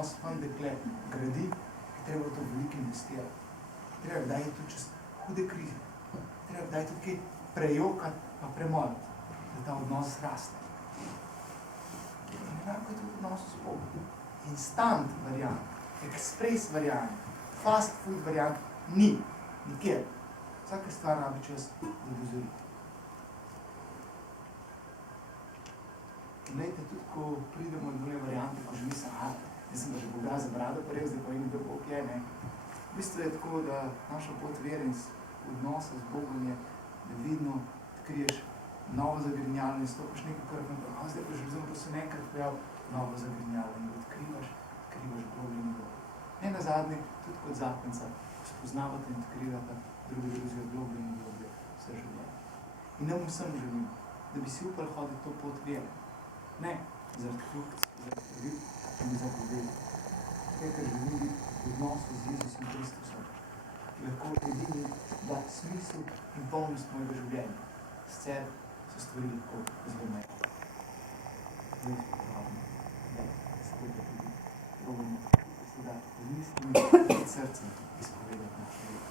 odnos fan dekle gradi, je treba to veliko investirati. Treba kdaj je tudi čez hude krize. Treba kdaj tudi kaj prejokati pa premoliti, da ta odnos raste. In enako je tudi odnos s Bogom. Instant variant, express variant, fast food variant ni, nikjer. Vsaka stvar rabi čas, da dozori. Glejte, tudi ko pridemo do variante, ko že mislim, jaz sem pa že Boga za brado parel, zdaj pa in da Bog je, ne. V bistvu je tako, da naša pot vere in odnosa z Bogom je, da vedno odkriješ novo zagrinjalo in stopiš nekaj, kar pa zdaj pa že razumem, da se nekrat pojav novo zagrinjalo in odkrivaš globlje nivoje. Ne nazadnje, tudi kot zakonca, spoznavate in odkrivate drugi globlje in globlje vse življenje. In nam vsem želim, da bi si upali hoditi to pot vere. Ne zaradi kljubc, zaradi pravil, in za povedati. Ker želim biti v odnosu z Jezusom Kristusom, ki lahko edini da smisel in polnost mojega življenja. Sicer so stvari lahko zelo mejne. Zdaj spopravljamo, da se tega tudi probamo, da se da z mislimi in srcem izpovedati na človeka.